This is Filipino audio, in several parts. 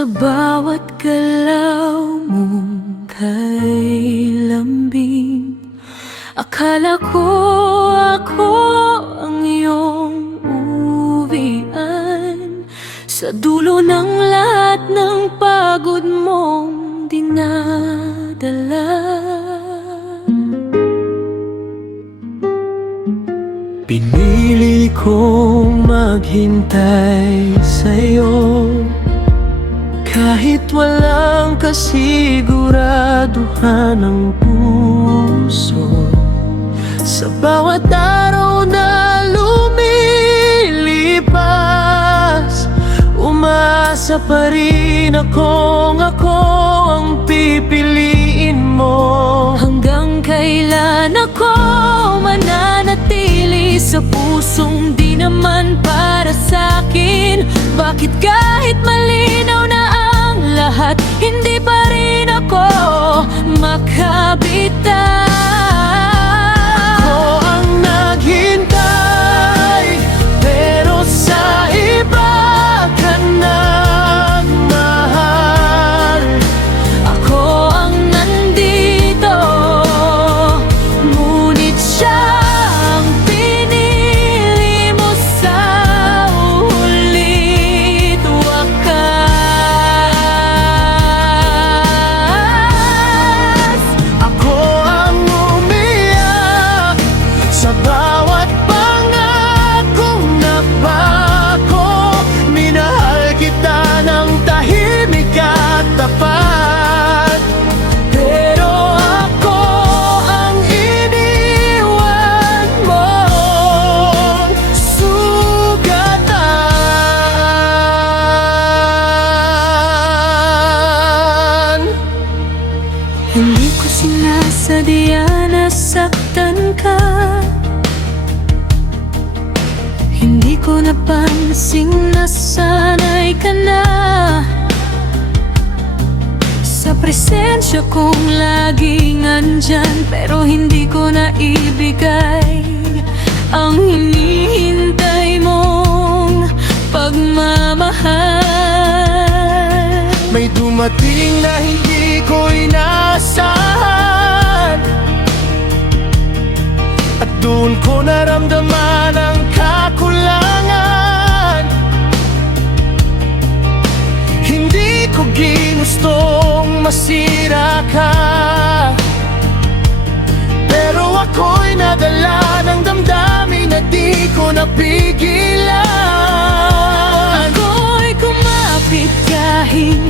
Sa bawat galaw mong kay lambing, akala ko ako ang iyong uwian. Sa dulo ng lahat ng pagod mong dinadala, pinili kong maghintay sa'yo kahit walang kasiguraduhan ng puso. Sa bawat araw na lumilipas, umasa pa rin akong ako ang pipiliin mo. Hanggang kailan ako mananatili sa pusong di naman para sa'kin? Bakit kahit malinaw na ang lahat, hindi pa rin ako makabitaw? Ako ang naghintay, pero sa iba ka nagmahal. Ako ang nandito, ngunit siya ang pinili mo sa hulit wakas. Ako ang umiyak sa bawat pangakong napako. Minahal kita ng tahimik at tapat, pero ako ang iniwan mong sugatan. Hindi ko sinasadya na saktan ka, hindi ko napansing nasanay ka na sa presensya kong laging andyan, pero hindi ko naibigay ang hinihintay mong pagmamahal. May dumating na hindi ko inaasahan, at doon ko naramdaman ang kakulangan. Hindi ko ginustong masira ka, pero ako'y nadala ng damdamin na di ko napigilan. Ako'y kumapit kahit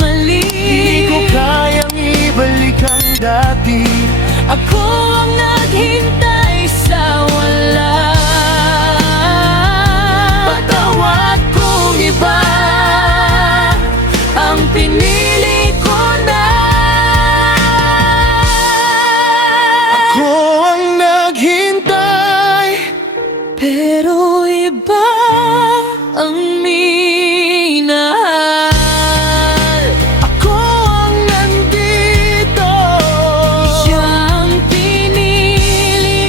mali, hindi ko kayang ibalik ang dati. Ako ang naghintay sa wala, patawad kong iba ang pinili ko na. Ako ang naghintay, pero iba ang minahal. Ako ang nandito, siya ang pinili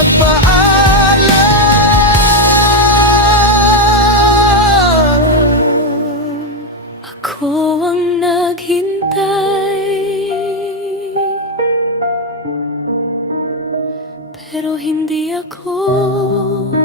magpaalam. Ako ang naghintay, pero hindi ako